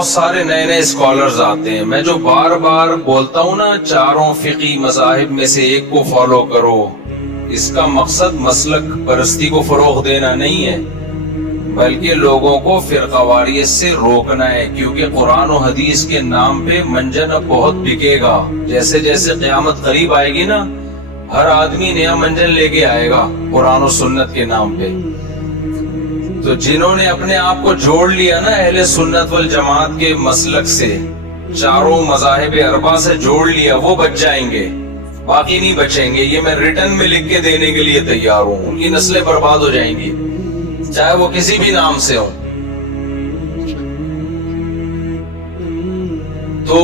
بہت سارے نئے نئے اسکالرز آتے ہیں. میں جو بار بار بولتا ہوں نا چاروں فقہی مذاہب میں سے ایک کو فالو کرو، اس کا مقصد مسلک پرستی کو فروغ دینا نہیں ہے، بلکہ لوگوں کو فرقہ واریت سے روکنا ہے. کیونکہ قرآن و حدیث کے نام پہ منجن اب بہت بکے گا. جیسے جیسے قیامت قریب آئے گی نا، ہر آدمی نیا منجن لے کے آئے گا قرآن و سنت کے نام پہ. تو جنہوں نے اپنے آپ کو جوڑ لیا نا اہل سنت والجماعت کے مسلک سے، چاروں مذاہب اربعہ سے جوڑ لیا، وہ بچ جائیں گے، باقی نہیں بچیں گے. یہ میں ریٹن میں لکھ کے دینے کے لیے تیار ہوں. ان کی نسلیں برباد ہو جائیں گی، چاہے وہ کسی بھی نام سے ہوں. تو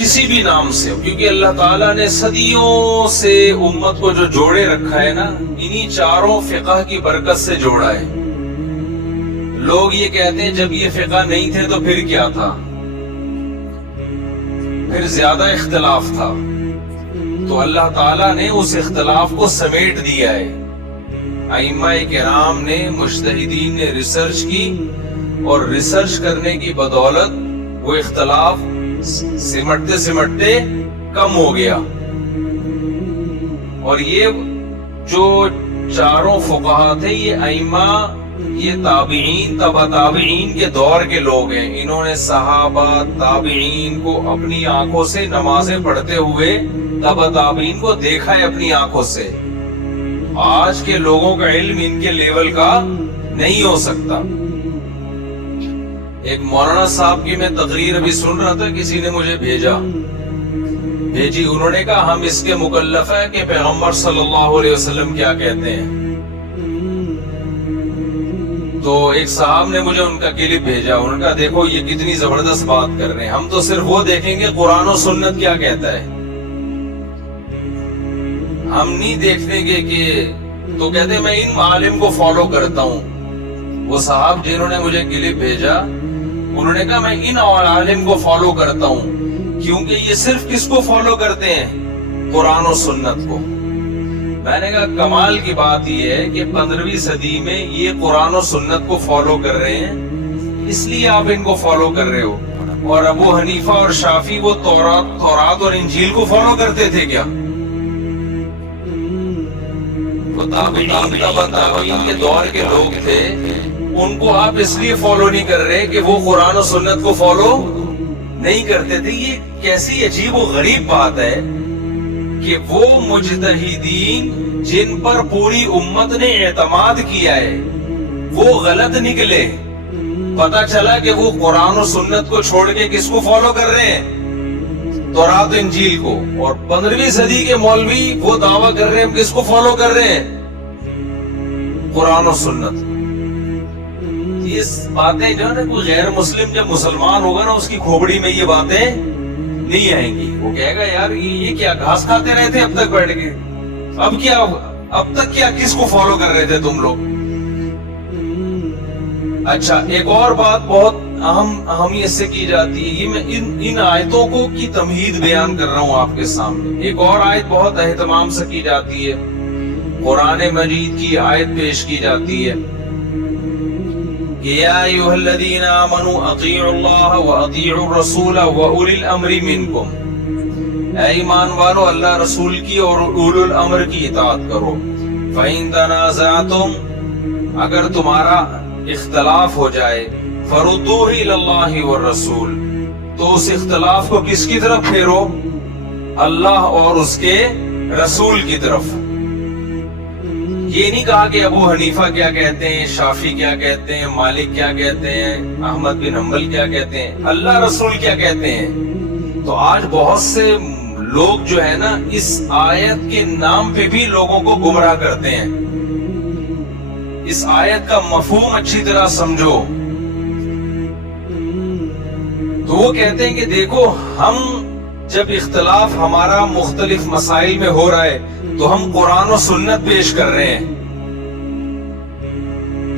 کسی بھی نام سے ہو، کیونکہ اللہ تعالیٰ نے صدیوں سے امت کو جو جوڑے رکھا ہے نا، انہی چاروں فقہ کی برکت سے جوڑا ہے. لوگ یہ کہتے ہیں جب یہ فقہ نہیں تھے تو پھر کیا تھا؟ پھر زیادہ اختلاف تھا. تو اللہ تعالیٰ نے اس اختلاف کو سمیٹ دیا ہے. ائمہ کرام نے، مجتہدین نے ریسرچ کی، اور ریسرچ کرنے کی بدولت وہ اختلاف سمٹتے سمٹتے کم ہو گیا. اور یہ جو چاروں فقہا تھے، یہ ائمہ، یہ تابعین، تبع تابعین کے دور کے لوگ ہیں. انہوں نے صحابہ، تابعین کو اپنی آنکھوں سے نمازیں پڑھتے ہوئے تبع تابعین کو دیکھا ہے اپنی آنکھوں سے. آج کے لوگوں کا علم ان کے لیول کا نہیں ہو سکتا. ایک مولانا صاحب کی میں تقریر ابھی سن رہا تھا، کسی نے مجھے بھیجی. انہوں نے کہا ہم اس کے مکلف ہیں کہ پیغمبر صلی اللہ علیہ وسلم کیا کہتے ہیں. تو ایک صاحب نے مجھے ان کا کلپ بھیجا. انہوں نے کہا دیکھو یہ کتنی زبردست بات کر رہے ہیں، ہم تو صرف وہ دیکھیں گے قرآن و سنت کیا کہتا ہے، ہم نہیں دیکھیں گے کہ. تو کہتے ہیں میں ان عالم کو فالو کرتا ہوں. وہ صاحب جنہوں نے مجھے کلپ بھیجا، انہوں نے کہا میں ان عالم کو فالو کرتا ہوں کیونکہ یہ صرف کس کو فالو کرتے ہیں؟ قرآن و سنت کو. میں نے کہا کمال کی بات یہ ہے کہ 15ویں صدی میں یہ قرآن و سنت کو فالو کر رہے ہیں، اس لیے آپ ان کو فالو کر رہے ہو. اور ابو حنیفہ اور شافعی وہ تورات اور انجیل کو فالو کرتے تھے کیا؟ تابعین کے دور کے لوگ تھے، ان کو آپ اس لیے فالو نہیں کر رہے کہ وہ قرآن و سنت کو فالو نہیں کرتے تھے. یہ کیسی عجیب و غریب بات ہے کہ وہ مجتہدین جن پر پوری امت نے اعتماد کیا ہے وہ غلط نکلے. پتا چلا کہ وہ قرآن و سنت کو چھوڑ کے کس کو فالو کر رہے ہیں؟ تورات انجیل کو. اور 15ویں صدی کے مولوی وہ دعویٰ کر رہے ہیں ہم کس کو فالو کر رہے ہیں؟ قرآن و سنت. یہ باتیں جو ہے نا، کوئی غیر مسلم جب مسلمان ہوگا نا، اس کی کھوپڑی میں یہ باتیں نہیں آئیں گی. وہ کہے گا یار یہ کیا گھاس کھاتے رہے تھے اب تک بیٹھ کے، اب تک کیا کس کو فالو کر رہے تھے تم لوگ؟ اچھا، ایک اور بات بہت اہمیت سے کی جاتی ہے، یہ میں ان آیتوں کو کی تمہید بیان کر رہا ہوں آپ کے سامنے. ایک اور آیت بہت اہتمام سے کی جاتی ہے، قرآن مجید کی آیت پیش کی جاتی ہے یا ایھا الذین آمنوا اطیعوا اللہ واطیعوا الرسول واولی الامر منکم. اے ایمان والو، اللہ رسول کی اور اولو الامر کی اطاعت کرو. فإن تنازعتم، اگر تمہارا اختلاف ہو جائے، فردوہ الی اللہ والرسول، تو اس اختلاف کو کس کی طرف پھیرو؟ اللہ اور اس کے رسول کی طرف. یہ نہیں کہا کہ ابو حنیفہ کیا کہتے ہیں، شافعی کیا کہتے ہیں، مالک کیا کہتے ہیں، احمد بن حنبل کیا کہتے ہیں، اللہ رسول کیا کہتے ہیں. تو آج بہت سے لوگ جو ہے نا، اس آیت کے نام پہ بھی لوگوں کو گمراہ کرتے ہیں. اس آیت کا مفہوم اچھی طرح سمجھو. تو وہ کہتے ہیں کہ دیکھو، ہم جب اختلاف ہمارا مختلف مسائل میں ہو رہا ہے تو ہم قرآن و سنت پیش کر رہے ہیں،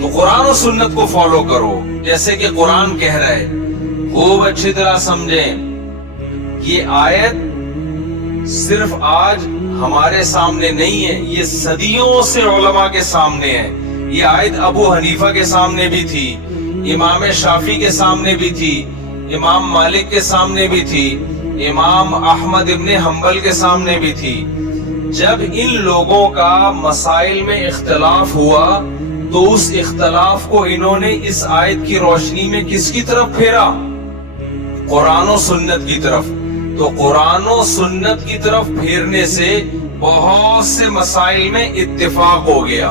تو قرآن و سنت کو فالو کرو جیسے کہ قرآن کہہ رہا ہے. خوب اچھی طرح سمجھیں، یہ آیت صرف آج ہمارے سامنے نہیں ہے، یہ صدیوں سے علماء کے سامنے ہے. یہ آیت ابو حنیفہ کے سامنے بھی تھی، امام شافعی کے سامنے بھی تھی، امام مالک کے سامنے بھی تھی، امام احمد ابن حنبل کے سامنے بھی تھی۔ جب ان لوگوں کا مسائل میں اختلاف ہوا تو اس اختلاف کو انہوں نے اس آیت کی روشنی میں کس کی طرف پھیرا؟ قرآن و سنت کی طرف۔ تو قرآن و سنت کی طرف پھیرنے سے بہت سے مسائل میں اتفاق ہو گیا،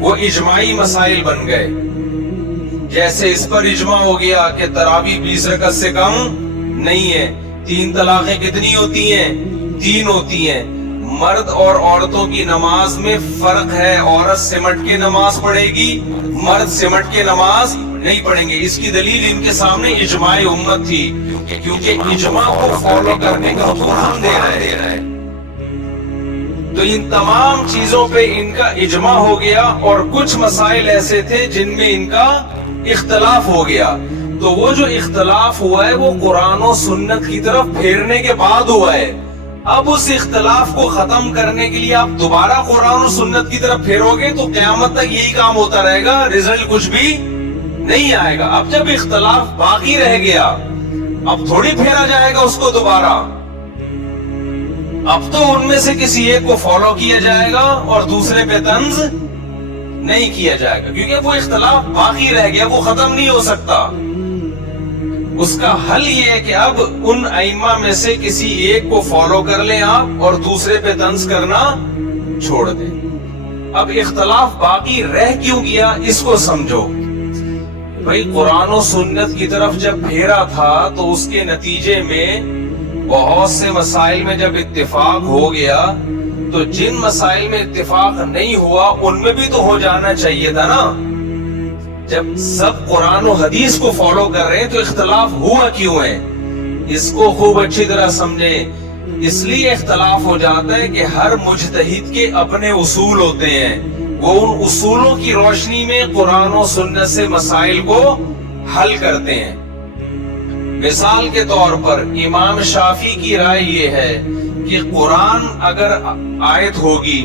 وہ اجماعی مسائل بن گئے۔ جیسے اس پر اجماع ہو گیا کہ تراویح 20 رکعت سے کم نہیں ہے۔ 3 طلاقیں کتنی ہوتی ہیں؟ 3 ہوتی ہیں۔ مرد اور عورتوں کی نماز میں فرق ہے، عورت سمٹ کے نماز پڑھے گی، مرد سمٹ کے نماز نہیں پڑھیں گے۔ اس کی دلیل ان کے سامنے اجماع امت تھی، کیونکہ اجماع کو فالو کرنے کا حکم ہم دے رہے ہیں۔ تو ان تمام چیزوں پہ ان کا اجماع ہو گیا، اور کچھ مسائل ایسے تھے جن میں ان کا اختلاف ہو گیا۔ تو وہ جو اختلاف ہوا ہے وہ قرآن و سنت کی طرف پھیرنے کے بعد ہوا ہے۔ اب اس اختلاف کو ختم کرنے کے لیے آپ دوبارہ قرآن و سنت کی طرف پھیرو گے تو قیامت تک یہی کام ہوتا رہے گا، رزلٹ کچھ بھی نہیں آئے گا۔ اب جب اختلاف باقی رہ گیا، اب تھوڑی پھیرا جائے گا اس کو دوبارہ۔ اب تو ان میں سے کسی ایک کو فالو کیا جائے گا اور دوسرے پہ طنز نہیں کیا جائے گا، کیونکہ وہ اختلاف باقی رہ گیا، وہ ختم نہیں ہو سکتا۔ اس کا حل یہ ہے کہ اب ان ائمہ میں سے کسی ایک کو فالو کر لیں آپ، اور دوسرے پہ طنز کرنا چھوڑ دیں۔ اب اختلاف باقی رہ کیوں گیا اس کو سمجھو۔ بھائی قرآن و سنت کی طرف جب پھیرا تھا تو اس کے نتیجے میں بہت سے مسائل میں جب اتفاق ہو گیا، تو جن مسائل میں اتفاق نہیں ہوا ان میں بھی تو ہو جانا چاہیے تھا نا۔ جب سب قرآن و حدیث کو فالو کر رہے ہیں تو اختلاف ہوا کیوں ہے؟ اس کو خوب اچھی طرح سمجھیں۔ اس لیے اختلاف ہو جاتا ہے کہ ہر مجتہد کے اپنے اصول ہوتے ہیں، وہ ان اصولوں کی روشنی میں قرآن و سنت سے مسائل کو حل کرتے ہیں۔ مثال کے طور پر امام شافعی کی رائے یہ ہے کہ قرآن اگر آیت ہوگی،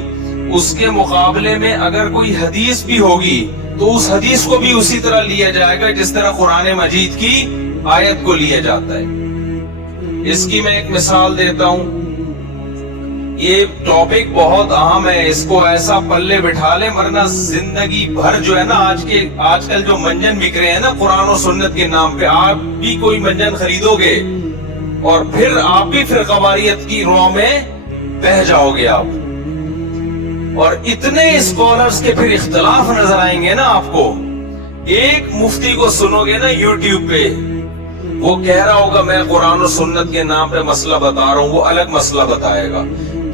اس کے مقابلے میں اگر کوئی حدیث بھی ہوگی تو اس حدیث کو بھی اسی طرح لیا جائے گا جس طرح قرآن مجید کی آیت کو لیا جاتا ہے۔ اس کی میں ایک مثال دیتا ہوں۔ یہ ٹاپک بہت اہم ہے، اس کو ایسا پلے بٹھا لیں ورنہ زندگی بھر جو ہے نا آج کل جو منجن بک رہے ہیں نا قرآن و سنت کے نام پہ، آپ بھی کوئی منجن خریدو گے اور پھر آپ بھی فرقہ واریت کی رو میں بہہ جاؤ گے آپ، اور اتنے اسکالرز کے پھر اختلاف نظر آئیں گے نا آپ کو۔ ایک مفتی کو سنو گے نا یوٹیوب پہ، وہ کہہ رہا ہوگا میں قرآن و سنت کے نام پہ مسئلہ بتا رہا ہوں، وہ الگ مسئلہ بتائے گا۔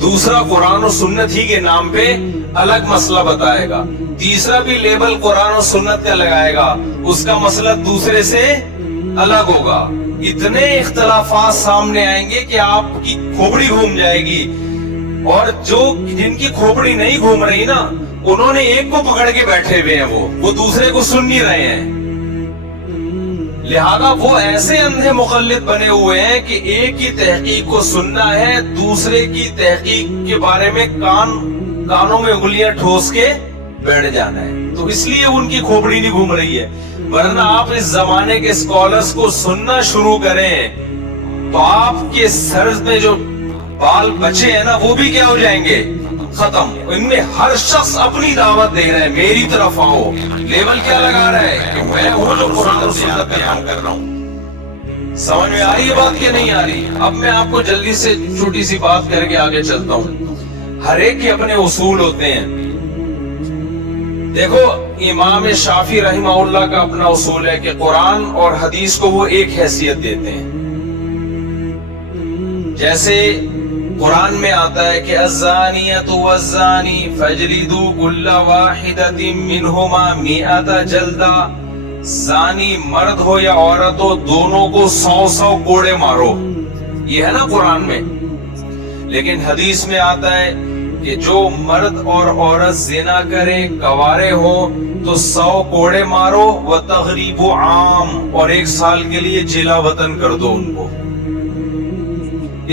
دوسرا قرآن و سنت ہی کے نام پہ الگ مسئلہ بتائے گا۔ تیسرا بھی لیبل قرآن و سنت کا لگائے گا، اس کا مسئلہ دوسرے سے الگ ہوگا۔ اتنے اختلافات سامنے آئیں گے کہ آپ کی کھوپڑی گھوم جائے گی، اور جن کی کھوپڑی نہیں گھوم رہی نا، انہوں نے ایک کو پکڑ کے بیٹھے ہوئے ہیں، وہ دوسرے کو سن نہیں رہے ہیں۔ لہذا وہ ایسے اندھے مقلد بنے ہوئے ہیں کہ ایک کی تحقیق کو سننا ہے، دوسرے کی تحقیق کے بارے میں کانوں میں انگلیاں ٹھوس کے بیٹھ جانا ہے۔ تو اس لیے ان کی کھوپڑی نہیں گھوم رہی ہے، ورنہ آپ اس زمانے کے اسکالرز کو سننا شروع کریں تو آپ کے سر میں جو بال بچے ہیں نا وہ بھی کیا ہو جائیں گے؟ ختم۔ ان میں ہر شخص اپنی دعوت دے رہا ہے، میری طرف آؤ۔ لیبل کیا لگا رہا ہے کہ میں ہوں جو قرآن و سنت بیان کر رہا ہوں۔ سمجھ میں آ رہی ہے بات کہ نہیں آ رہی؟ اب میں آپ کو جلدی سے چھوٹی سی بات کر کے آگے چلتا ہوں۔ ہر ایک کے اپنے اصول ہوتے ہیں۔ دیکھو امام شافعی رحمہ اللہ کا اپنا اصول ہے کہ قرآن اور حدیث کو وہ ایک حیثیت دیتے ہیں۔ جیسے قرآن میں آتا ہے کہ الزانیۃ والزانی فاجلدوا کل واحدۃ منہما مئۃ جلدہ، زانی مرد ہو یا عورت ہو دونوں کو 100 کوڑے مارو، یہ ہے نا قرآن میں۔ لیکن حدیث میں آتا ہے کہ جو مرد اور عورت زنا کریں، کوارے ہوں تو 100 کوڑے مارو، وتغریب عام، اور 1 سال کے لیے جلا وطن کر دو ان کو۔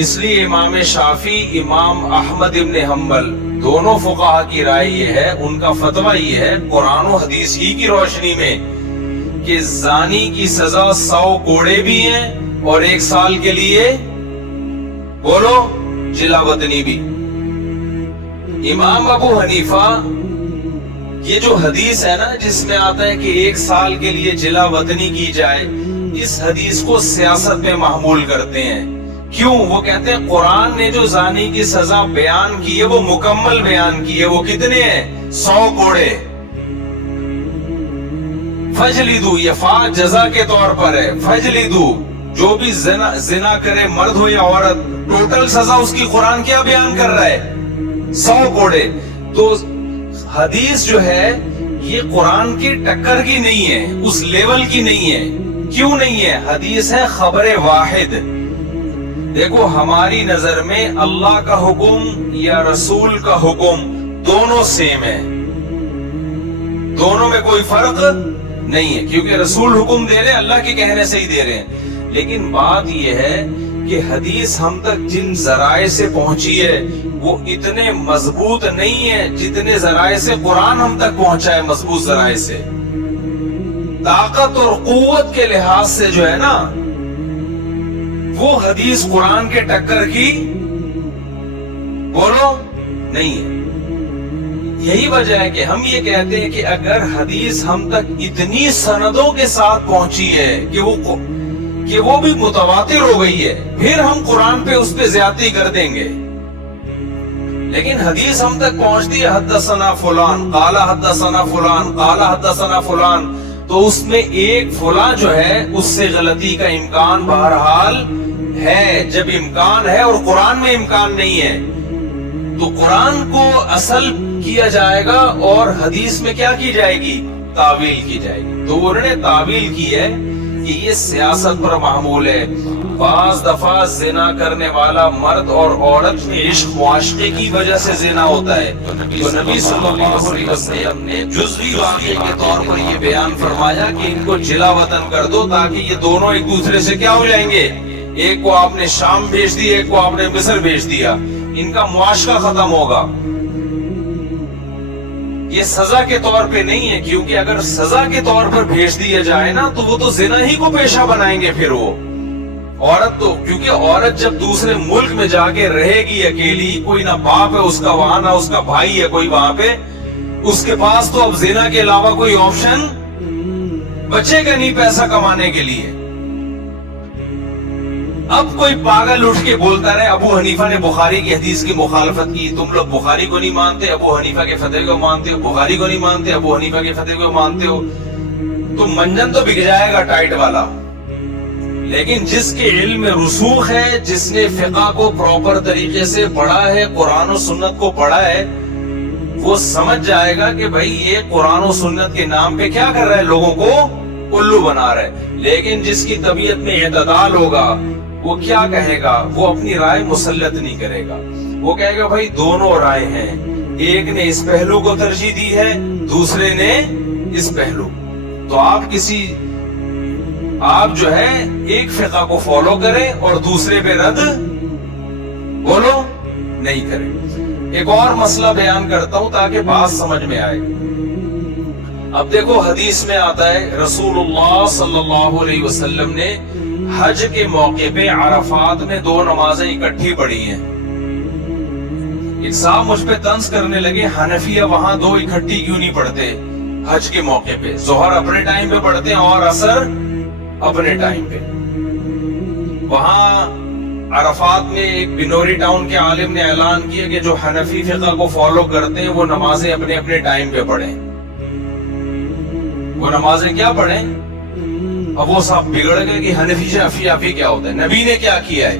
اس لیے امام شافعی، امام احمد ابن حنبل دونوں فقہا کی رائے یہ ہے، ان کا فتویٰ یہ ہے قرآن و حدیث ہی کی روشنی میں کہ زانی کی سزا 100 کوڑے بھی ہیں اور 1 سال کے لیے بولو جلا وطنی بھی. امام ابو حنیفہ یہ جو حدیث ہے نا جس میں آتا ہے کہ 1 سال کے لیے جلا وطنی کی جائے، اس حدیث کو سیاست میں محمول کرتے ہیں. کیوں؟ وہ کہتے ہیں قرآن نے جو زانی کی سزا بیان کی ہے وہ مکمل بیان کی ہے. وہ کتنے ہیں؟ 100 کوڑے. فجلدو، یہ فا جزا کے طور پر ہے. فجلدو، جو بھی زنا کرے مرد ہو یا عورت، ٹوٹل سزا اس کی قرآن کیا بیان کر رہا ہے؟ 100 کوڑے. تو حدیث جو ہے یہ قرآن کی ٹکر کی نہیں ہے، اس لیول کی نہیں ہے. کیوں نہیں ہے؟ حدیث ہے خبر واحد. دیکھو ہماری نظر میں اللہ کا حکم یا رسول کا حکم دونوں سیم ہے، دونوں میں کوئی فرق نہیں ہے، کیونکہ رسول حکم دے رہے ہیں اللہ کے کہنے سے ہی دے رہے ہیں. لیکن بات یہ ہے کہ حدیث ہم تک جن ذرائع سے پہنچی ہے وہ اتنے مضبوط نہیں ہے جتنے ذرائع سے قرآن ہم تک پہنچا ہے. مضبوط ذرائع سے، طاقت اور قوت کے لحاظ سے جو ہے نا وہ حدیث قرآن کے ٹکر کی بولو نہیں ہے. یہی وجہ ہے کہ ہم یہ کہتے ہیں کہ اگر حدیث ہم تک اتنی سندوں کے ساتھ پہنچی ہے کہ وہ بھی متواتر ہو گئی ہے، پھر ہم قرآن پہ اس پہ زیادتی کر دیں گے. لیکن حدیث ہم تک پہنچتی ہے حدثنا فلان قال حدثنا فلان قال حدثنا فلان، تو اس میں ایک فلاں جو ہے اس سے غلطی کا امکان بہرحال ہے. جب امکان ہے اور قرآن میں امکان نہیں ہے تو قرآن کو اصل کیا جائے گا اور حدیث میں کیا کی جائے گی؟ تعویل کی جائے گی. تو انہوں نے تعویل کی ہے کہ یہ سیاست پر معمول ہے. بعض دفعہ زنا کرنے والا مرد اور عورت میں عشق معاشقے کی وجہ سے زنا ہوتا ہے، تو نبی صلی اللہ علیہ وسلم نے جزوی واقعے کے طور پر یہ بیان فرمایا کہ ان کو جلا وطن کر دو تاکہ یہ دونوں ایک دوسرے سے کیا ہو جائیں گے؟ ایک کو آپ نے شام بھیج دی، ایک کو آپ نے مصر بھیج دیا، ان کا معاشقہ ختم ہوگا. یہ سزا کے طور پہ نہیں ہے، کیونکہ اگر سزا کے طور پر بھیج دیا جائے نا تو وہ تو زنا ہی کو پیشہ بنائیں گے. پھر وہ عورت تو، کیونکہ عورت جب دوسرے ملک میں جا کے رہے گی اکیلی، کوئی نہ باپ ہے اس کا وہاں نہ اس کا بھائی ہے کوئی وہاں پہ، اس کے پاس تو اب زنا کے علاوہ کوئی آپشن بچے کا نہیں پیسہ کمانے کے لیے. اب کوئی پاگل اٹھ کے بولتا رہے ابو حنیفہ نے بخاری کی حدیث کی مخالفت کی، تم لوگ بخاری کو نہیں مانتے، ابو حنیفہ کے فتوے کو مانتے ہو، بخاری کو نہیں مانتے، ابو حنیفہ کے فتوے کو مانتے ہو، تو منجن تو بک جائے گا ٹائٹ والا. لیکن جس کے علم میں رسوخ ہے، جس نے فقہ کو پراپر طریقے سے پڑھا ہے، قرآن و سنت کو پڑھا ہے، وہ سمجھ جائے گا کہ بھائی یہ قرآن و سنت کے نام پہ کیا کر رہا ہے؟ لوگوں کو الو بنا رہا ہے. لیکن جس کی طبیعت میں اعتدال ہوگا وہ کیا کہے گا؟ وہ اپنی رائے مسلط نہیں کرے گا. وہ کہے گا بھائی دونوں رائے ہیں، ایک نے اس پہلو کو ترجیح دی ہے، دوسرے نے اس پہلو. تو آپ جو ہے ایک فقہ کو فالو کریں اور دوسرے پہ رد بولو نہیں کریں. ایک اور مسئلہ بیان کرتا ہوں تاکہ بات سمجھ میں آئے. اب دیکھو حدیث میں آتا ہے رسول اللہ صلی اللہ علیہ وسلم نے حج کے موقع پہ عرفات میں 2 نمازیں اکٹھی پڑھی ہیں. ایک صاحب مجھ پہ طنز کرنے لگے حنفیہ وہاں 2 اکٹھی کیوں نہیں پڑھتے حج کے موقع پہ؟ ظہر اپنے ٹائم پہ پڑھتے ہیں اور عصر اپنے ٹائم پہ. وہاں عرفات میں ایک بنوری ٹاؤن کے عالم نے اعلان کیا کہ جو حنفی فقہ کو فالو کرتے ہیں وہ نمازیں اپنے اپنے ٹائم پہ پڑھیں. وہ نمازیں کیا پڑھیں؟ اب وہ صاحب بگڑ گئے کہ حنفی شافعی کیا ہوتا ہے. نبی نے کیا کیا ہے؟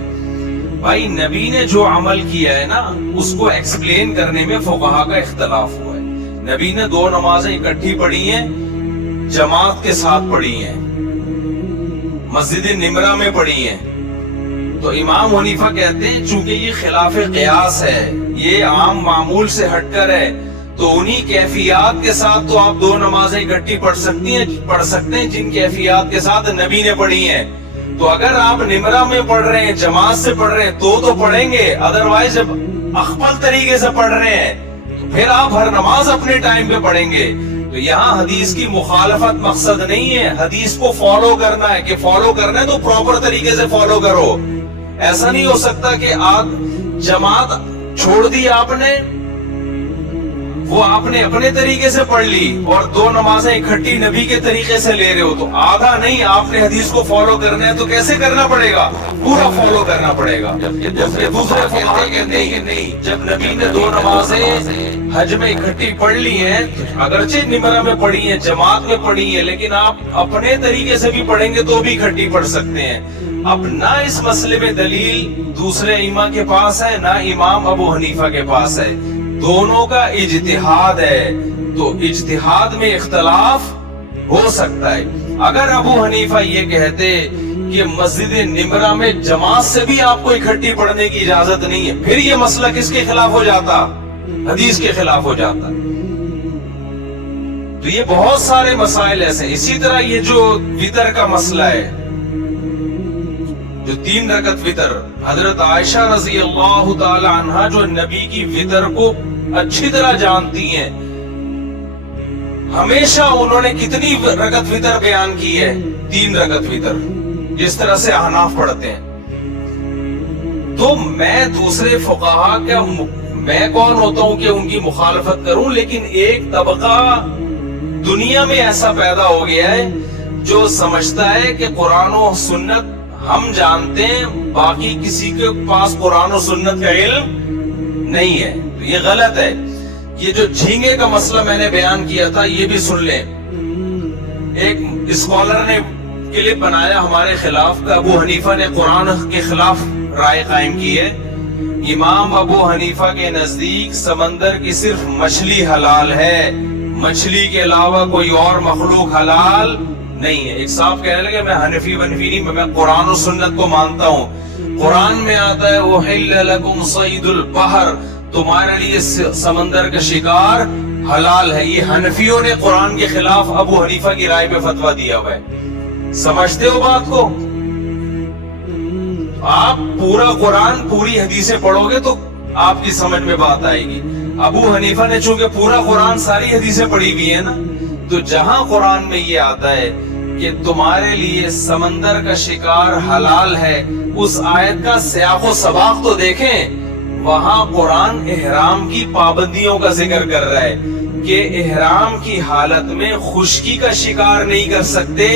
بھائی نبی نے جو عمل کیا ہے نا اس کو ایکسپلین کرنے میں فقہا کا اختلاف ہوا ہے. نبی نے 2 نمازیں اکٹھی پڑھی ہیں، جماعت کے ساتھ پڑھی ہیں، مسجد نمرہ میں پڑھی ہیں. تو امام حنیفہ کہتے ہیں چونکہ یہ خلاف قیاس ہے، یہ عام معمول سے ہٹ کر ہے، تو انہی کیفیات کے ساتھ تو آپ 2 نمازیں اکٹھی پڑھ سکتے ہیں جن کیفیات کے ساتھ نبی نے پڑھی ہیں. تو اگر آپ نمرہ میں پڑھ رہے ہیں، جماعت سے پڑھ رہے ہیں تو پڑھیں گے، ادروائز جب اخبل طریقے سے پڑھ رہے ہیں تو پھر آپ ہر نماز اپنے ٹائم پہ پڑھیں گے. تو یہاں حدیث کی مخالفت مقصد نہیں ہے، حدیث کو فالو کرنا ہے، کہ فالو کرنا ہے تو پراپر طریقے سے فالو کرو. ایسا نہیں ہو سکتا کہ آپ جماعت چھوڑ دی آپ نے، وہ آپ نے اپنے طریقے سے پڑھ لی اور دو نمازیں اکٹھی نبی کے طریقے سے لے رہے ہو، تو آدھا نہیں، آپ نے حدیث کو فالو کرنا ہے تو کیسے کرنا پڑے گا؟ پورا فالو کرنا پڑے گا. جب دوسرے فقہا کہتے ہیں کہ نہیں، جب نبی نے دو نمازیں حج میں اکٹھی پڑھ لی ہیں، اگرچہ نمرہ میں پڑھی ہیں، جماعت میں پڑھی ہیں، لیکن آپ اپنے طریقے سے بھی پڑھیں گے تو بھی اکٹھی پڑھ سکتے ہیں. اب نہ اس مسئلے میں دلیل دوسرے ائمہ کے پاس ہے، نہ امام ابو حنیفہ کے پاس ہے، دونوں کا اجتہاد ہے. تو اجتہاد میں اختلاف ہو سکتا ہے. اگر ابو حنیفہ یہ کہتے کہ مسجد نمرہ میں جماعت سے بھی آپ کو اکٹھی پڑھنے کی اجازت نہیں ہے، پھر یہ مسئلہ کس کے خلاف ہو جاتا؟ حدیث کے خلاف ہو جاتا. تو یہ بہت سارے مسائل ایسے. اسی طرح یہ جو وتر کا مسئلہ ہے، جو 3 رکعت وتر، حضرت عائشہ رضی اللہ تعالی عنہا جو نبی کی وتر کو اچھی طرح جانتی ہیں، ہمیشہ انہوں نے کتنی رکعت وتر بیان کی ہے؟ 3 رکعت وتر، جس طرح سے احناف پڑھتے ہیں. تو میں دوسرے فقہا کا میں کون ہوتا ہوں کہ ان کی مخالفت کروں؟ لیکن ایک طبقہ دنیا میں ایسا پیدا ہو گیا ہے جو سمجھتا ہے کہ قرآن و سنت ہم جانتے ہیں، باقی کسی کے پاس قرآن و سنت کا علم نہیں ہے. تو یہ غلط ہے. یہ جو جھینگے کا مسئلہ میں نے بیان کیا تھا، یہ بھی سن لیں. ایک اسکالر نے کلپ بنایا ہمارے خلاف کہ ابو حنیفہ نے قرآن کے خلاف رائے قائم کی ہے. امام ابو حنیفہ کے نزدیک سمندر کی صرف مچھلی حلال ہے، مچھلی کے علاوہ کوئی اور مخلوق حلال نہیں ہے. ایک صاحب کہنے لگے میں حنفی ونفی نہیں، میں قرآن و سنت کو مانتا ہوں. قرآن میں آتا ہے احل لکم صید البحر، تمہارے لیے سمندر کا شکار حلال ہے. یہ حنفیوں نے قرآن کے خلاف ابو حنیفہ کی رائے پہ فتویٰ دیا ہوا ہے. سمجھتے ہو بات کو؟ آپ پورا قرآن پوری حدیثیں پڑھو گے تو آپ کی سمجھ میں بات آئے گی. ابو حنیفہ نے چونکہ پورا قرآن ساری حدیثیں پڑھی ہوئی ہیں نا، تو جہاں قرآن میں یہ آتا ہے کہ تمہارے لیے سمندر کا شکار حلال ہے، اس آیت کا سیاق و سباق تو دیکھیں. وہاں قرآن احرام کی پابندیوں کا ذکر کر رہا ہے کہ احرام کی حالت میں خشکی کا شکار نہیں کر سکتے،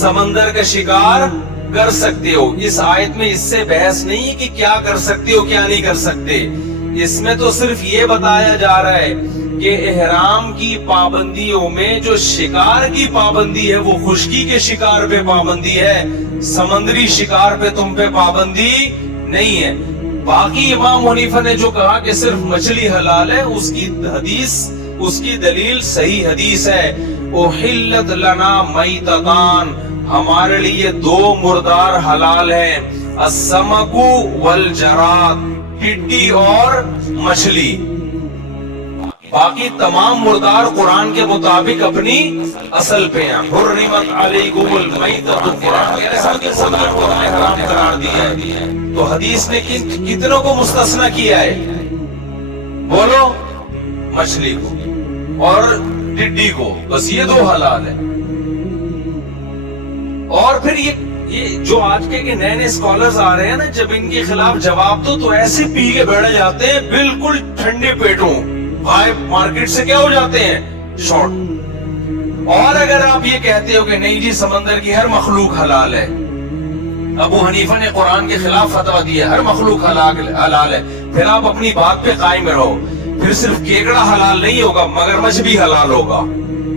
سمندر کا شکار کر سکتے ہو. اس آیت میں اس سے بحث نہیں ہے کہ کیا کر سکتے ہو کیا نہیں کر سکتے. اس میں تو صرف یہ بتایا جا رہا ہے کہ احرام کی پابندیوں میں جو شکار کی پابندی ہے وہ خشکی کے شکار پہ پابندی ہے، سمندری شکار پہ تم پہ پابندی نہیں ہے. باقی امام حنیفہ نے جو کہا کہ صرف مچھلی حلال ہے، اس کی حدیث، اس کی دلیل صحیح حدیث ہے. احلت لنا میتتان، ہمارے لیے 2 مردار حلال ہیں، السمک والجراد، ٹڈی اور مچھلی. باقی تمام مردار قرآن کے مطابق اپنی اصل پہ ہیں. حرمت علیکم المیتۃ، قرآن کے سمندر کو حرام قرار دیا ہے. تو حدیث نے کتنوں کو مستثنی کیا ہے؟ بولو، مچھلی کو اور ٹڈی کو، بس یہ 2 حلال ہیں. اور پھر یہ جو آج کے نئے نئے اسکالرز آ رہے ہیں نا، جب ان کے خلاف جواب دو تو ایسے پی کے بیٹھ جاتے ہیں بالکل ٹھنڈے پیٹوں، غائب، مارکیٹ سے کیا ہو جاتے ہیں؟ شارٹ. اور اگر آپ یہ کہتے ہو کہ نہیں جی سمندر کی ہر مخلوق حلال ہے، ابو حنیفہ نے قرآن کے خلاف فتویٰ دیا ہر مخلوق حلال ہے، پھر آپ اپنی بات پہ قائم رہو. پھر صرف کیکڑا حلال نہیں ہوگا، مگرمچھ بھی حلال ہوگا،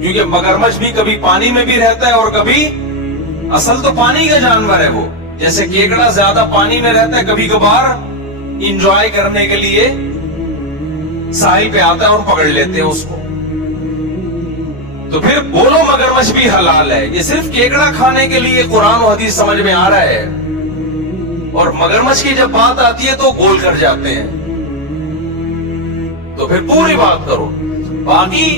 کیونکہ مگرمچھ بھی کبھی پانی میں بھی رہتا ہے اور کبھی، اصل تو پانی کا جانور ہے وہ. جیسے کیکڑا زیادہ پانی میں رہتا ہے، کبھی کبھار انجوائے کرنے کے لیے ساحل پہ آتا ہے اور پکڑ لیتے ہیں اس کو. تو پھر بولو مگرمچھ بھی حلال ہے. یہ صرف کیکڑا کھانے کے لیے قرآن و حدیث سمجھ میں آ رہا ہے، اور مگرمچھ کی جب بات آتی ہے تو گول کر جاتے ہیں. تو پھر پوری بات کرو. باقی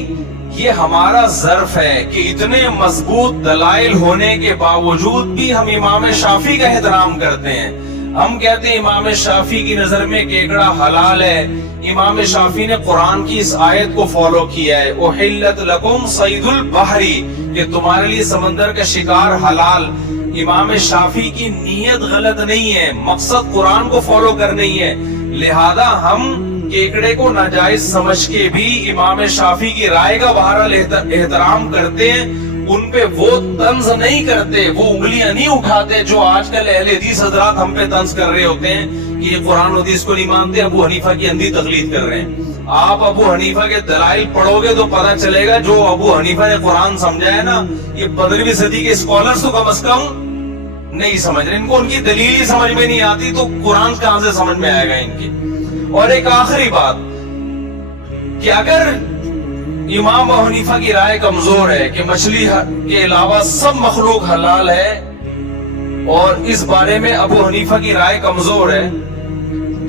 یہ ہمارا ظرف ہے کہ اتنے مضبوط دلائل ہونے کے باوجود بھی ہم امام شافعی کا احترام کرتے ہیں. ہم کہتے ہیں امام شافعی کی نظر میں کیکڑا حلال ہے، امام شافعی نے قرآن کی اس آیت کو فالو کیا ہے، احلت لکم صید البحری، کہ تمہارے لیے سمندر کا شکار حلال۔ امام شافعی کی نیت غلط نہیں ہے، مقصد قرآن کو فالو کرنا ہی ہے، لہذا ہم کیکڑے کو ناجائز سمجھ کے بھی امام شافعی کی رائے کا بہرحال احترام کرتے ہیں، ان پہ وہ طنز نہیں کرتے، وہ انگلیاں نہیں اٹھاتے جو آج کل اہل حدیث حضرات ہم پہ طنز کر رہے ہوتے ہیں کہ یہ قرآن حدیث کو نہیں مانتے، ابو حنیفہ کی اندھی تقلید کر رہے ہیں۔ آپ ابو حنیفہ کے دلائل پڑھو گے تو پتہ چلے گا جو ابو حنیفہ نے قرآن سمجھا ہے نا، یہ 15ویں صدی کے اسکالرز تو کم از کم نہیں سمجھ رہے، ان کو ان کی دلیل ہی سمجھ میں نہیں آتی تو قرآن کہاں سے سمجھ میں آئے گا ان کی۔ اور ایک آخری بات کہ اگر امام ابو حنیفہ کی رائے کمزور ہے کہ مچھلی کے علاوہ سب مخلوق حلال ہے، اور اس بارے میں ابو حنیفہ کی رائے کمزور ہے،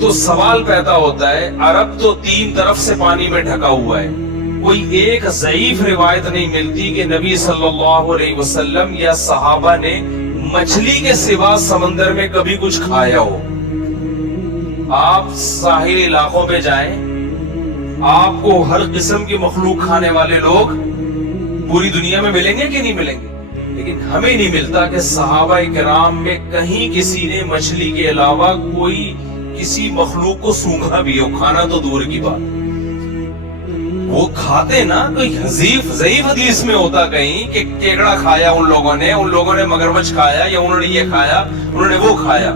تو سوال پیدا ہوتا ہے، عرب تو 3 طرف سے پانی میں ڈھکا ہوا ہے، کوئی ایک ضعیف روایت نہیں ملتی کہ نبی صلی اللہ علیہ وسلم یا صحابہ نے مچھلی کے سوا سمندر میں کبھی کچھ کھایا ہو۔ آپ ساحلی علاقوں میں جائیں، آپ کو ہر قسم کی مخلوق کھانے والے لوگ پوری دنیا میں ملیں گے کہ نہیں ملیں گے، لیکن ہمیں نہیں ملتا کہ صحابہ کرام میں کہیں کسی نے مچھلی کے علاوہ کوئی کسی مخلوق کو سونگھا بھی ہو، کھانا تو دور کی بات۔ وہ کھاتے نا، کوئی ضعیف حدیث میں ہوتا کہیں کہ کیکڑا کھایا ان لوگوں نے مگرمچھ کھایا، یا انہوں نے یہ کھایا، انہوں نے وہ کھایا۔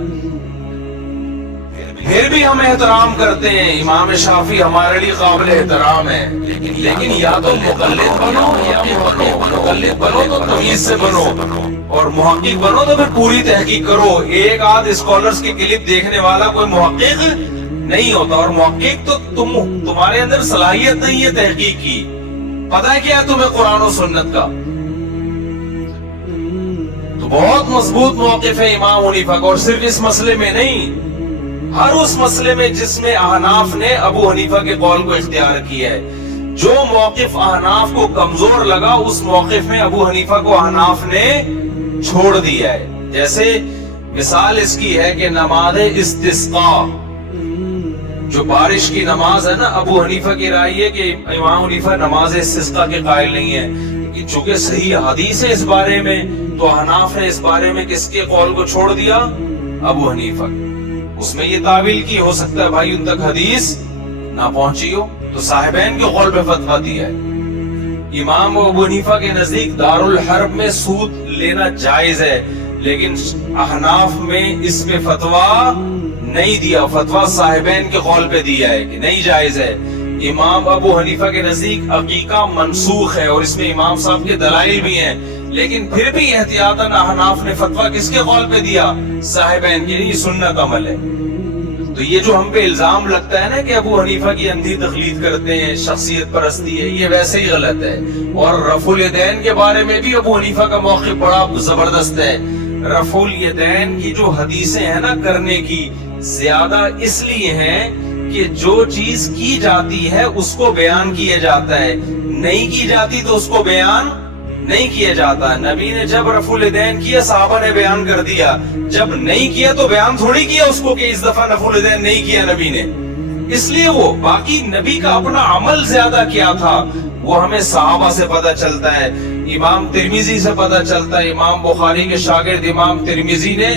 پھر بھی ہم احترام کرتے ہیں، امام شافعی ہمارے لیے قابل احترام ہے، لیکن یا تو مقلد بنو یا مقلد بنو تو تمیز سے بنو، اور محقق بنو تو پھر پوری تحقیق کرو۔ ایک آدھ اسکالرز کی کلپ دیکھنے والا کوئی محقق نہیں ہوتا، اور محقق تو تمہارے اندر صلاحیت نہیں ہے تحقیق کی، پتہ ہے کیا ہے تمہیں قرآن و سنت کا۔ تو بہت مضبوط موقف ہے امام حنیفہ کا، اور صرف اس مسئلے میں نہیں، ہر اس مسئلے میں جس میں احناف نے ابو حنیفہ کے قول کو اختیار کیا ہے۔ جو موقف احناف کو کمزور لگا اس موقف میں ابو حنیفہ کو احناف نے چھوڑ دیا ہے۔ جیسے مثال اس کی ہے کہ نماز استسقاء، جو بارش کی نماز ہے نا، ابو حنیفہ کی رائے ہے کہ امام حنیفہ نماز استسقاء کے قائل نہیں ہے، لیکن چونکہ صحیح حدیث ہے اس بارے میں، تو احناف نے اس بارے میں کس کے قول کو چھوڑ دیا؟ ابو حنیفہ۔ اس میں یہ تعویل کی ہو سکتا ہے بھائی ان تک حدیث نہ پہنچی ہو، تو صاحبین کے قول پہ فتویٰ دیا ہے۔ امام ابو حنیفہ کے نزدیک دار الحرب میں سود لینا جائز ہے، لیکن احناف میں اس پہ فتویٰ نہیں دیا، فتویٰ صاحبین کے قول پہ دیا ہے کہ نہیں جائز ہے۔ امام ابو حنیفہ کے نزدیک عقیقہ منسوخ ہے، اور اس میں امام صاحب کے دلائل بھی ہیں، لیکن پھر بھی احتیاطاً احناف نے فتویٰ کس کے قول پہ دیا؟ صاحبین کے، یہ سنت عمل ہے۔ تو یہ جو ہم پہ الزام لگتا ہے نا کہ ابو حنیفہ کی اندھی تقلید کرتے ہیں، شخصیت پرستی ہے، یہ ویسے ہی غلط ہے۔ اور رفع الیدین کے بارے میں بھی ابو حنیفہ کا موقف بڑا زبردست ہے۔ رفع الیدین کی جو حدیثیں ہیں نا کرنے کی، زیادہ اس لیے ہیں کہ جو چیز کی جاتی ہے اس کو بیان کیا جاتا ہے، نہیں کی جاتی تو اس کو بیان نہیں کیا جاتا۔ نبی نے جب رفع الیدین کیا صحابہ نے بیان کر دیا، جب نہیں کیا تو بیان تھوڑی کیا اس کو کہ اس دفعہ رفع الیدین نہیں کیا نبی نے، اس لیے وہ باقی نبی کا اپنا عمل زیادہ کیا تھا وہ ہمیں صحابہ سے پتہ چلتا ہے، امام ترمذی سے پتہ چلتا ہے۔ امام بخاری کے شاگرد امام ترمذی نے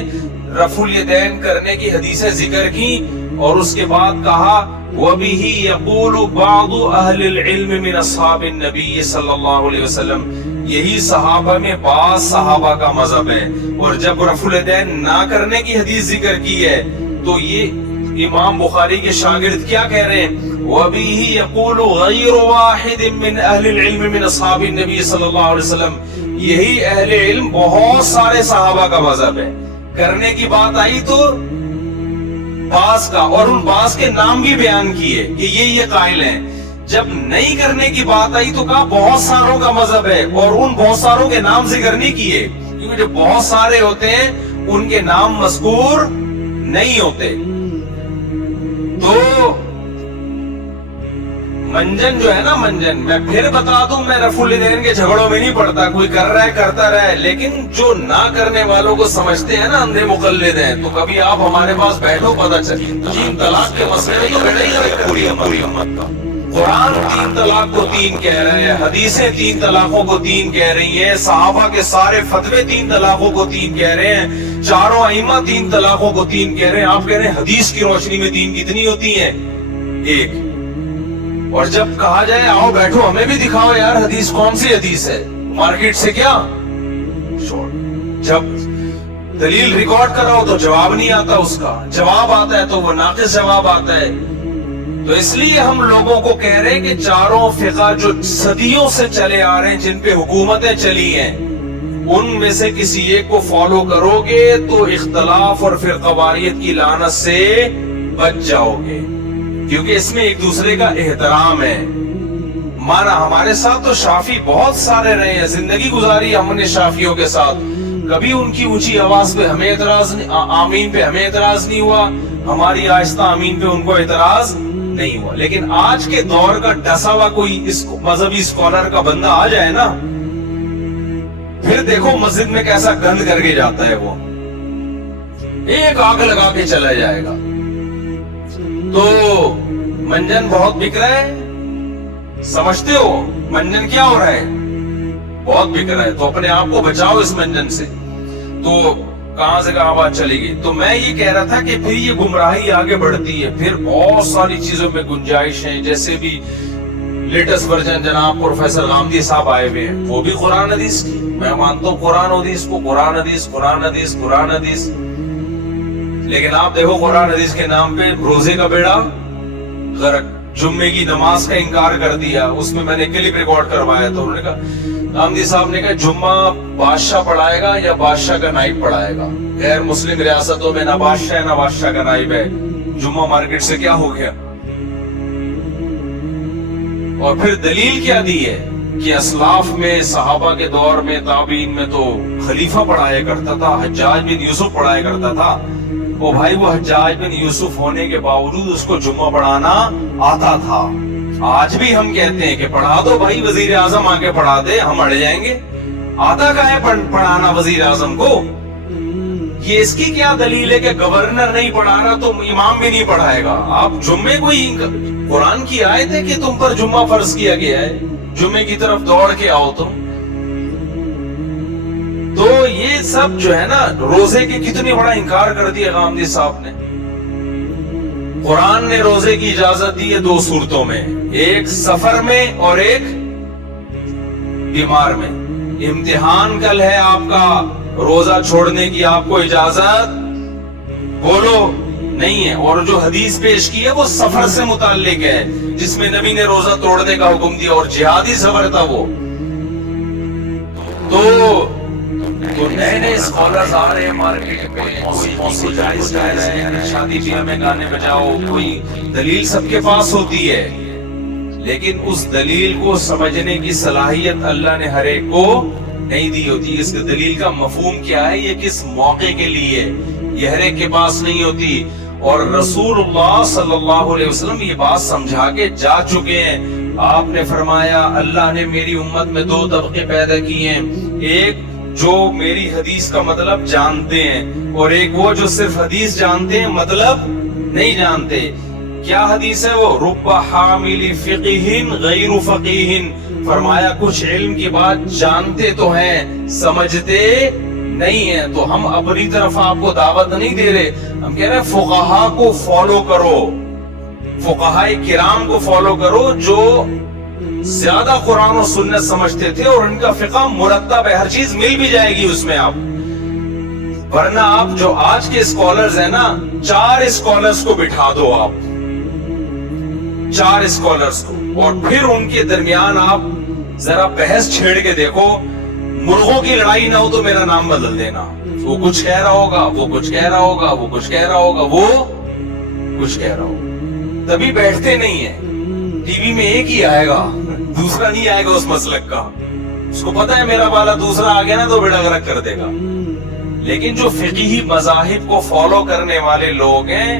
رفع الیدین کرنے کی حدیثیں ذکر کی، اور اس کے بعد کہا وَبِهِ يَقُولُ بَعْضُ أَهْلِ الْعِلْمِ مِنْ أَصْحَابِ النَّبِيِّ صلی اللہ علیہ وسلم، یہی صحابہ میں بعض صحابہ کا مذہب ہے۔ اور جب رفع الیدین نہ کرنے کی حدیث ذکر کی ہے تو یہ امام بخاری کے شاگرد کیا کہہ رہے ہیں؟ وَبِهِ يَقُولُ غَيْرُ وَاحِدٍ مِّنْ أَهْلِ الْعِلْمِ مِنْ أَصْحَابِ النَّبِيِّ صلی اللہ علیہ وسلم، یہی اہل علم بہت سارے صحابہ کا مذہب ہے۔ کرنے کی بات آئی تو بعض کا، اور ان بعض کے نام بھی بیان کیے کہ یہ قائل ہیں۔ جب نہیں کرنے کی بات آئی تو کہا بہت ساروں کا مذہب ہے، اور ان بہت ساروں کے نام ذکر نہیں کیے، کیونکہ جو بہت سارے ہوتے ہیں ان کے نام مذکور نہیں ہوتے۔ تو منجن جو ہے نا منجن، میں پھر بتا دوں، میں رفع الیدین کے جھگڑوں میں نہیں پڑتا، کوئی کر رہا ہے کرتا رہا ہے، لیکن جو نہ کرنے والوں کو سمجھتے ہیں نا اندھے مقلد ہیں، تو کبھی آپ ہمارے پاس بیٹھو پتہ چلے 3 طلاق کے مسئلے میں تو بیٹھا ہی ہے پوری امت کا۔ قرآن 3 طلاق کو 3 کہہ رہا ہے، حدیثیں 3 طلاقوں کو 3 کہہ رہی ہیں، صحابہ کے سارے فتوے 3 طلاقوں کو 3 کہہ رہے ہیں، چاروں ائمہ 3 طلاقوں کو 3 کہہ رہے ہیں۔ آپ کہہ رہے ہیں حدیث کی روشنی میں 3 کتنی ہوتی ہیں؟ 1۔ اور جب کہا جائے آؤ بیٹھو ہمیں بھی دکھاؤ یار حدیث کون سی حدیث ہے، مارکیٹ سے کیا چھوڑ، جب دلیل ریکارڈ کراؤ تو جواب نہیں آتا، اس کا جواب آتا ہے تو وہ ناقص جواب آتا ہے۔ تو اس لیے ہم لوگوں کو کہہ رہے ہیں کہ چاروں فقہ جو صدیوں سے چلے آ رہے ہیں، جن پہ حکومتیں چلی ہیں، ان میں سے کسی ایک کو فالو کرو گے تو اختلاف اور فرقہ واریت کی لعنت سے بچ جاؤ گے، کیونکہ اس میں ایک دوسرے کا احترام ہے۔ مانا ہمارے ساتھ تو شافی بہت سارے رہے ہیں، زندگی گزاری ہم نے شافیوں کے ساتھ، کبھی ان کی اونچی آواز پہ ہمیں اعتراض آمین پہ ہمیں اعتراض نہیں ہوا، ہماری آہستہ آمین پہ ان کو اعتراض نہیں ہوا۔ لیکن آج کے دور کا ڈسا ہوا کوئی اس مذہبی اسکالر کا بندہ آ جائے نا، پھر دیکھو مسجد میں کیسا گند کر کے جاتا ہے، وہ ایک آگ لگا کے چلا جائے گا۔ تو منجن بہت بک رہا ہے، سمجھتے ہو منجن کیا ہو رہا ہے؟ بہت بک رہا ہے، تو اپنے آپ کو بچاؤ اس منجن سے۔ تو کہاں سے کہاں بات چلی گئی؟ تو میں یہ کہہ رہا تھا کہ پھر یہ گمراہی آگے بڑھتی ہے، پھر بہت ساری چیزوں میں گنجائش ہے، جیسے بھی لیٹسٹ ورژن جناب پروفیسر غامدی صاحب آئے ہوئے ہیں، وہ بھی قرآن حدیث کی، میں مانتا ہوں قرآن حدیث کو، قرآن حدیث قرآن حدیث قرآن حدیث، لیکن آپ دیکھو قرآن حدیث کے نام پہ روزے کا بیڑا غرق، جمعے کی نماز کا انکار کر دیا۔ اس میں نے کلپ ریکارڈ کروایا تو انہوں نے کہا، غامدی صاحب نے کہا جمعہ بادشاہ پڑھائے گا یا بادشاہ کا نائب پڑھائے گا؟ غیر مسلم ریاستوں میں نہ بادشاہ ہے نہ بادشاہ کا نائب ہے، جمعہ مارکیٹ سے کیا ہو گیا؟ اور پھر دلیل کیا دی ہے کہ اسلاف میں، صحابہ کے دور میں، تابعین میں تو خلیفہ پڑھایا کرتا تھا، حجاج بن یوسف پڑھایا کرتا تھا۔ وہ بھائی وہ حجاج بن یوسف ہونے کے باوجود اس کو جمعہ پڑھانا آتا تھا۔ آج بھی ہم کہتے ہیں کہ پڑھا دو بھائی، وزیر اعظم آ کے پڑھا دے، ہم اڑ جائیں گے۔ آتا کہاں ہے پڑھانا وزیر اعظم کو؟ یہ اس کی کیا دلیل ہے کہ گورنر نہیں پڑھا رہا تو امام بھی نہیں پڑھائے گا؟ آپ جمعے کو ہی، قرآن کی آیت ہے کہ تم پر جمعہ فرض کیا گیا ہے، جمعے کی طرف دوڑ کے آؤ تم۔ تو یہ سب جو ہے نا، روزے کے کتنی بڑا انکار کر دیا غامدی صاحب نے۔ قرآن نے روزے کی اجازت دی ہے 2 صورتوں میں، ایک سفر میں اور ایک بیمار میں۔ امتحان کل ہے آپ کا، روزہ چھوڑنے کی آپ کو اجازت بولو نہیں ہے۔ اور جو حدیث پیش کی ہے وہ سفر سے متعلق ہے، جس میں نبی نے روزہ توڑنے کا حکم دیا، اور جہادی سفر تھا وہ۔ تو نئے نئے اسکالرز آ رہے ہیں مارکیٹ میں، کوئی جائز ہے، شادی بیاہ میں گانے بجاؤ، کوئی دلیل سب کے پاس ہوتی ہے، لیکن اس دلیل کو سمجھنے کی صلاحیت اللہ نے ہر ایک کو نہیں دی ہوتی۔ اس دلیل کا مفہوم کیا ہے، یہ کس موقع کے لیے، یہ ہر ایک کے پاس نہیں ہوتی۔ اور رسول اللہ صلی اللہ علیہ وسلم یہ بات سمجھا کے جا چکے ہیں۔ آپ نے فرمایا اللہ نے میری امت میں 2 طبقے پیدا کیے ہیں، ایک جو میری حدیث کا مطلب جانتے ہیں، اور ایک وہ جو صرف حدیث جانتے ہیں مطلب نہیں جانتے۔ کیا حدیث ہے وہ؟ رب حامل فقہ غیر فقیہ، فرمایا کچھ علم کی بات جانتے تو ہیں سمجھتے نہیں ہیں۔ تو ہم اپنی طرف آپ کو دعوت نہیں دے رہے، ہم کہہ رہے ہیں فقہا کو فالو کرو، فقہائے کرام کو فالو کرو، جو زیادہ قرآن و سنت سمجھتے تھے، اور ان کا فقہ مرتب ہے، ہر چیز مل بھی جائے گی اس میں آپ۔ ورنہ آپ جو آج کے اسکالرز ہیں نا، 4 اسکالرز کو بٹھا دو آپ، 4 اسکالرز کو، اور پھر ان کے درمیان آپ ذرا بحث چھیڑ کے دیکھو، مرغوں کی لڑائی نہ ہو تو میرا نام بدل دینا، وہ کچھ کہہ رہا ہوگا، وہ کچھ کہہ رہا ہوگا، وہ کچھ کہہ رہا ہوگا، وہ کچھ کہہ رہا ہوگا، تبھی بیٹھتے نہیں ہیں۔ ٹی وی میں ایک ہی آئے گا، دوسرا نہیں آئے گا اس مسلک کا، اس کو پتا ہے میرا والا دوسرا آ گیا نا تو بیڑا غرق کر دے گا۔ لیکن جو فقہی مذاہب کو فالو کرنے والے لوگ ہیں،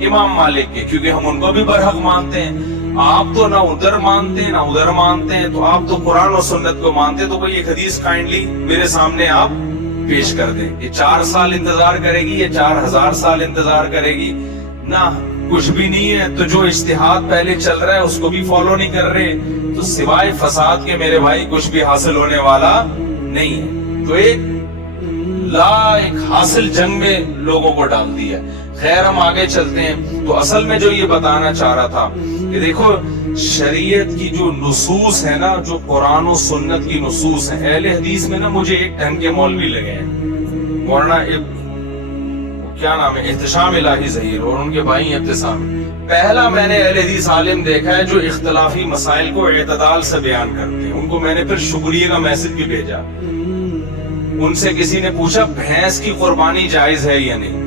امام مالک کے، کیونکہ ہم ان کو بھی برحق مانتے ہیں. آپ تو نہ ادھر مانتے ہیں نہ ادھر مانتے ہیں، تو آپ تو قرآن و سنت کو مانتے ہیں. تو کوئی ایک حدیث کائنڈلی میرے سامنے آپ پیش کر دیں. یہ 4 سال انتظار کرے گی، یہ 4000 سال انتظار کرے گی؟ نہ، کچھ بھی نہیں ہے. تو جو اجتہاد پہلے چل رہا ہے اس کو بھی فالو نہیں کر رہے، تو سوائے فساد کے میرے بھائی کچھ بھی حاصل ہونے والا نہیں ہے. تو ایک حاصل جنگ میں لوگوں کو ڈال دیا. خیر ہم آگے چلتے ہیں. تو اصل میں جو یہ بتانا چاہ رہا تھا کہ دیکھو شریعت کی جو نصوص ہے نا، جو قرآن و سنت کی نصوص ہیں، اہل حدیث میں نا مجھے ایک ڈھنگ کے مولوی لگے ہیں، مولانا کیا نام ہے، احتشام الہی ظہیر، اور ان کے بھائی ابتسام. پہلا میں نے اہل حدیث عالم دیکھا ہے جو اختلافی مسائل کو اعتدال سے بیان کرتے ہیں. ان کو میں نے پھر شکریہ کا میسج بھی بھیجا. ان سے کسی نے پوچھا بھینس کی قربانی جائز ہے یا نہیں،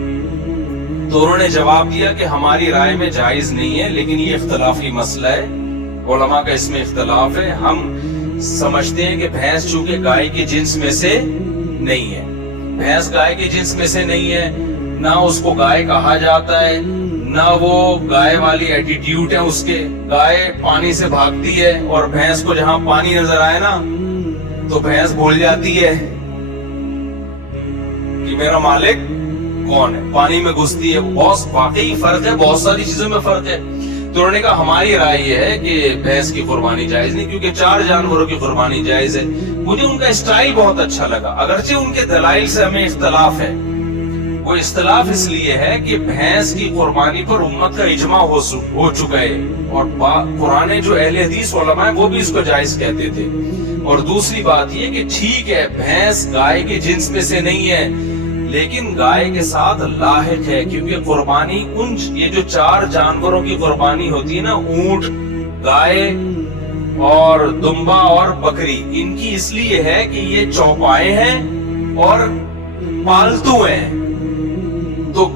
تو انہوں نے جواب دیا کہ ہماری رائے میں جائز نہیں ہے، لیکن یہ اختلافی مسئلہ ہے، علماء کا اس میں اختلاف ہے. ہم سمجھتے ہیں کہ بھینس چونکہ گائے کے جنس میں سے نہیں ہے، بھینس گائے کے جنس میں سے نہیں ہے، نہ اس کو گائے کہا جاتا ہے، نہ وہ گائے والی ایٹیٹیوڈ ہے اس کے. گائے پانی سے بھاگتی ہے، اور بھینس کو جہاں پانی نظر آئے نا تو بھینس بھول جاتی ہے کہ میرا مالک کون ہے، پانی میں گھستی ہے. بہت واقعی فرق ہے، بہت ساری چیزوں میں فرق ہے. تو انہوں نے کہا ہماری رائے یہ ہے کہ بھینس کی قربانی جائز نہیں، کیونکہ 4 جانوروں کی قربانی جائز ہے. مجھے ان کا اسٹائل بہت اچھا لگا، اگرچہ ان کے دلائل سے ہمیں اختلاف ہے. وہ اختلاف اس لیے ہے کہ بھینس کی قربانی پر امت کا اجماع ہو چکا ہے، اور پرانے جو اہل حدیث علماء ہیں وہ بھی اس کو جائز کہتے تھے. اور دوسری بات یہ کہ ٹھیک ہے بھینس گائے کے جنس میں سے نہیں ہے، لیکن گائے کے ساتھ لاحق ہے، کیونکہ قربانی یہ جو 4 جانوروں کی قربانی ہوتی ہے نا، اونٹ، گائے اور دمبا اور بکری، ان کی اس لیے ہے کہ یہ چوپائے ہیں اور پالتو ہیں. تو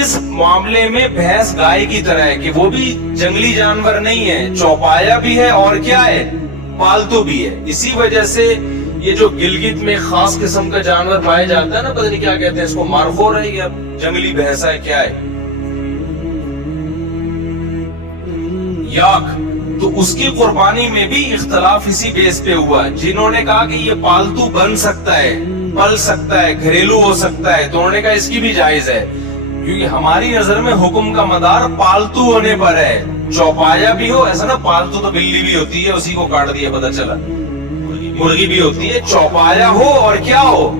اس معاملے میں بھینس گائے کی طرح ہے کہ وہ بھی جنگلی جانور نہیں ہے، چوپایا بھی ہے اور کیا ہے، پالتو بھی ہے. اسی وجہ سے یہ جو گلگت میں خاص قسم کا جانور پایا جاتا ہے نا، پتہ نہیں کیا کہتے ہیں اس کو، مارخور ہے یا جنگلی بھینسا ہے، کیا ہے، یاک. تو اس کی قربانی میں بھی اختلاف اسی بیس پہ ہوا. جنہوں نے کہا کہ یہ پالتو بن سکتا ہے، پل سکتا ہے، گھریلو ہو سکتا ہے، تو انہوں نے کہا اس کی بھی جائز ہے، کیونکہ ہماری نظر میں حکم کا مدار پالتو ہونے پر ہے. چوپایا بھی ہو، ایسا نا پالتو تو بلی بھی ہوتی ہے، اسی کو کاٹ دیا پتہ چلا، مرغی بھی ہوتی ہے. چوپایا ہو اور کیا ہو،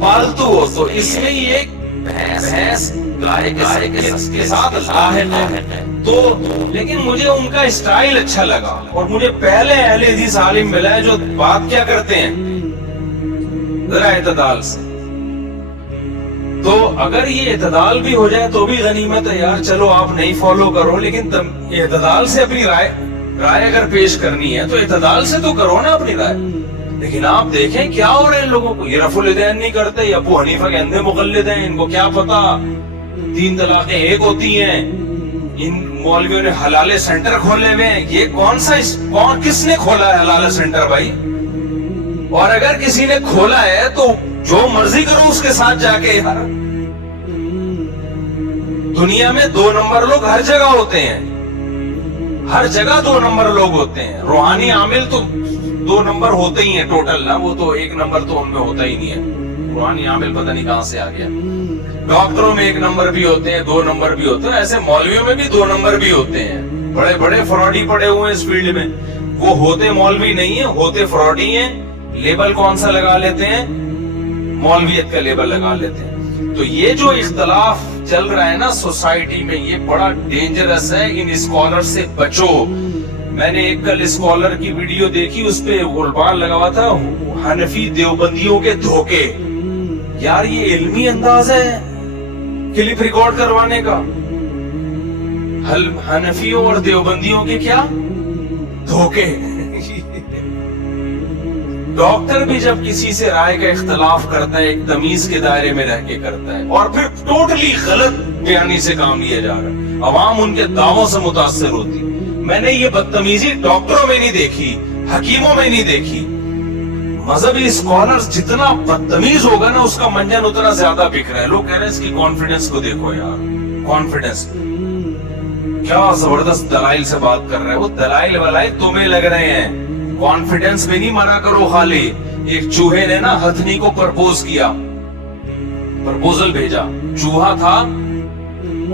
پالتو ہو. تو اس میں یہ بھینس گائے کے ساتھ لاحق ہے. تو لیکن مجھے ان کا اسٹائل اچھا لگا، اور مجھے پہلے اہل حدیث عالم ملا ہے جو بات کیا کرتے ہیں ذرا اعتدال سے. تو اگر یہ اعتدال بھی ہو جائے تو بھی غنیمت ہے یار، چلو آپ نہیں فالو کرو، لیکن اعتدال سے اپنی رائے اگر پیش کرنی ہے تو اعتدال سے تو کرو نا اپنی رائے. لیکن آپ دیکھیں کیا ہو رہے ہیں لوگوں کو، یہ رفع الیدین نہیں کرتے، یہ ابو حنیفہ کے اندھے مقلد ہیں، ان کو کیا پتا 3 طلاقیں ایک ہوتی ہیں. ان مولویوں نے حلال سینٹر کھولے ہوئے ہیں. یہ کس نے کھولا ہے حلال سینٹر بھائی؟ اور اگر کسی نے کھولا ہے تو جو مرضی کرو اس کے ساتھ جا کے. یار دنیا میں 2 نمبر لوگ ہر جگہ ہوتے ہیں، ہر جگہ 2 نمبر لوگ ہوتے ہیں. روحانی عامل تو 2 نمبر ہوتے ہی ہیں ٹوٹل نا، وہ تو 1 نمبر تو ان میں ہوتا ہی نہیں ہے. روحانی عامل پتہ نہیں کہاں سے آ گیا. ڈاکٹروں میں 1 نمبر بھی ہوتے ہیں، 2 نمبر بھی ہوتے ہیں، ایسے مولویوں میں بھی 2 نمبر بھی ہوتے ہیں. بڑے بڑے فراڈی پڑے ہوئے ہیں اس فیلڈ میں، وہ ہوتے مولوی نہیں ہیں، ہوتے فراڈی ہیں. لیبل کون سا لگا لیتے ہیں، مولویت کا لیبل لگا لیتے ہیں. تو یہ جو اختلاف چل رہا ہے نا سوسائٹی میں، یہ بڑا ڈینجرس ہے. ان اسکالر سے بچو. میں نے ایک کل اسکالر کی ویڈیو دیکھی، اس پہ گلبان لگا ہوا تھا حنفی دیوبندیوں کے دھوکے. یار یہ علمی انداز ہے کلپ ریکارڈ کروانے کا، حنفیوں اور دیوبندیوں کے کیا دھوکے. ڈاکٹر بھی جب کسی سے رائے کا اختلاف کرتا ہے ایک تمیز کے دائرے میں رہ کے کرتا ہے، اور پھر ٹوٹلی غلط بیانی سے کام لیا جا رہا ہے، عوام ان کے دعووں سے متاثر ہوتی. میں نے یہ بدتمیزی ڈاکٹروں میں نہیں دیکھی، حکیموں میں نہیں دیکھی. مذہبی اسکالرز جتنا بدتمیز ہوگا نا اس کا منجن اتنا زیادہ بک رہا ہے. لوگ کہہ رہے ہیں اس کی کانفیڈنس کو دیکھو یار، کانفیڈنس. کیا زبردست دلائل سے بات کر رہے ہیں. وہ دلائل ولائل تمہیں لگ رہے ہیں, کانفیڈنس میں نہیں مرا کرو خالی. ایک چوہے نے نا ہتھنی کو پرپوز کیا, پرپوزل بھیجا, چوہا تھا,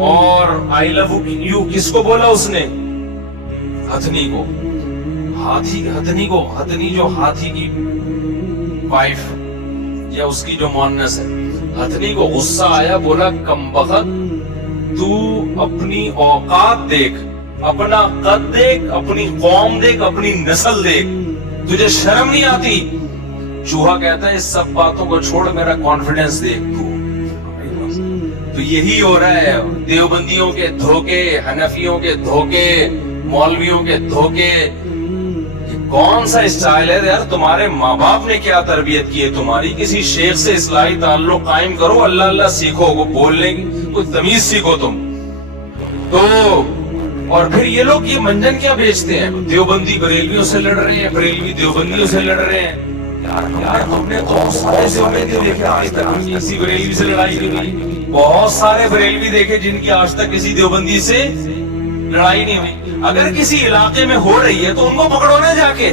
اور آئی لو یو کس کو بولا اس نے؟ ہتھنی کو. ہتھنی جو ہاتھی کی وائف یا اس کی جو مونس ہے, ہتھنی کو غصہ آیا, بولا کمبخت تو اپنی اوقات دیکھ, اپنا قد دیکھ, اپنی قوم دیکھ, اپنی نسل دیکھ, تجھے شرم نہیں آتی؟ چوہا کہتا ہے اس سب باتوں کو چھوڑ, میرا کانفیڈنس دیکھ تو. تو یہی ہو رہا ہے, دیوبندیوں کے دھوکے, حنفیوں کے دھوکے, مولویوں کے دھوکے. کون سا اسٹائل ہے یار؟ تمہارے ماں باپ نے کیا تربیت کی ہے تمہاری؟ کسی شیخ سے اصلاحی تعلق قائم کرو, اللہ اللہ سیکھو, وہ بولنے کی کوئی تمیز سیکھو تم تو. اور پھر یہ لوگ یہ منجن کیا بیچتے ہیں؟ دیوبندی بریلویوں سے لڑ رہے ہیں, بریلوی دیوبندیوں سے لڑ رہے ہیں. یار ہم نے تو سارے دیوبندی دیکھے, آج تک کسی بریلوی سے لڑائی نہیں ہوئی. بہت سارے بریلوی دیکھے جن کی آج تک کسی دیوبندی سے لڑائی نہیں ہوئی. اگر کسی علاقے میں ہو رہی ہے تو ان کو پکڑو نا جا کے.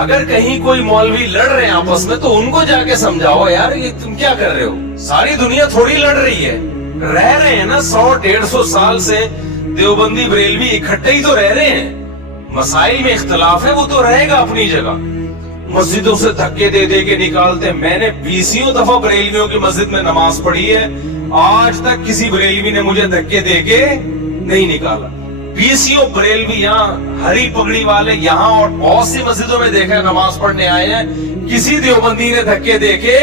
اگر کہیں کوئی مولوی لڑ رہے ہیں آپس میں تو ان کو جا کے سمجھاؤ, یار یہ تم کیا کر رہے ہو؟ ساری دنیا تھوڑی لڑ رہی ہے, رہ رہے ہیں نا 100-150 سال سے دیوبندی بریلوی اکٹھے ہی تو رہ رہے ہیں. مسائل میں اختلاف ہے, وہ تو رہے گا اپنی جگہ. مسجدوں سے دھکے دے دے کے نکالتے ہیں. میں نے 20 دفعہ بریلویوں کی مسجد میں نماز پڑھی ہے, آج تک کسی بریلوی نے مجھے دھکے دے کے نہیں نکالا. 20 بریلوی یہاں ہری پگڑی والے یہاں اور بہت سی مسجدوں میں دیکھا نماز پڑھنے آئے ہیں, کسی دیوبندی نے دھکے دے کے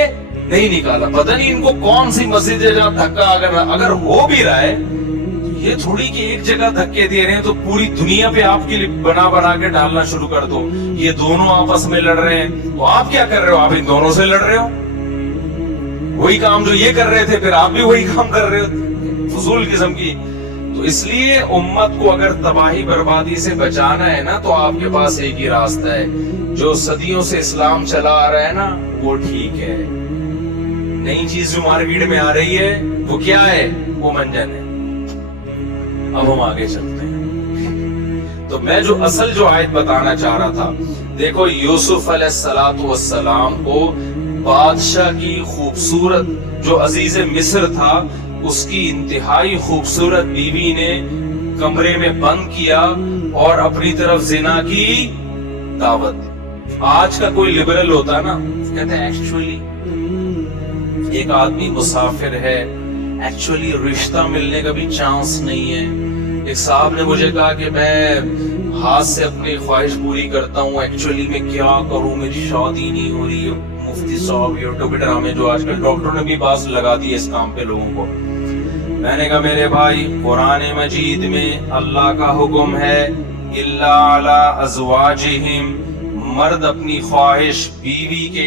نہیں نکالا. پتہ نہیں ان کو کون سی مسجد ہے جہاں دھکا اگر ہو بھی رہا ہے تو یہ تھوڑی کہ ایک جگہ دھکے دے رہے ہیں تو پوری دنیا پہ آپ کے لیے بنا کے ڈالنا شروع کر دو. یہ دونوں آپس میں لڑ رہے ہیں تو آپ کیا کر رہے ہو؟ آپ ان دونوں سے لڑ رہے ہو. وہی کام جو یہ کر رہے تھے پھر آپ بھی وہی کام کر رہے ہو, فضول قسم کی. تو اس لیے امت کو اگر تباہی بربادی سے بچانا ہے نا تو آپ کے پاس ایک ہی راستہ ہے. جو صدیوں سے اسلام چلا آ رہا ہے نا وہ ٹھیک ہے. نئی چیز جو مارکیٹ میں آ رہی ہے وہ کیا ہے؟ وہ منجن ہے. اب ہم آگے چلتے ہیں. تو میں جو اصل آیت بتانا چاہ رہا تھا, دیکھو یوسف علیہ السلام کو بادشاہ کی خوبصورت جو عزیز مصر تھا اس کی انتہائی خوبصورت بیوی نے کمرے میں بند کیا اور اپنی طرف زنا کی دعوت دی. آج کا کوئی لبرل ہوتا نا, کہتے ہیں ایکچولی ایک آدمی مسافر ہے, ایکچولی رشتہ ملنے کا بھی چانس نہیں ہے. ایک صاحب نے مجھے کہا کہ میں ہاتھ سے اپنی خواہش پوری کرتا ہوں, ایکچولی میں کیا کروں, میری شادی نہیں ہو رہی. مفتی صاحب یوٹیوب ڈرامے جو آج کل ڈاکٹروں نے بھی باز لگا دی اس کام پہ لوگوں کو. میں نے کہا میرے بھائی قرآن مجید میں اللہ کا حکم ہے الا علی ازواجہم, مرد اپنی خواہش بیوی کے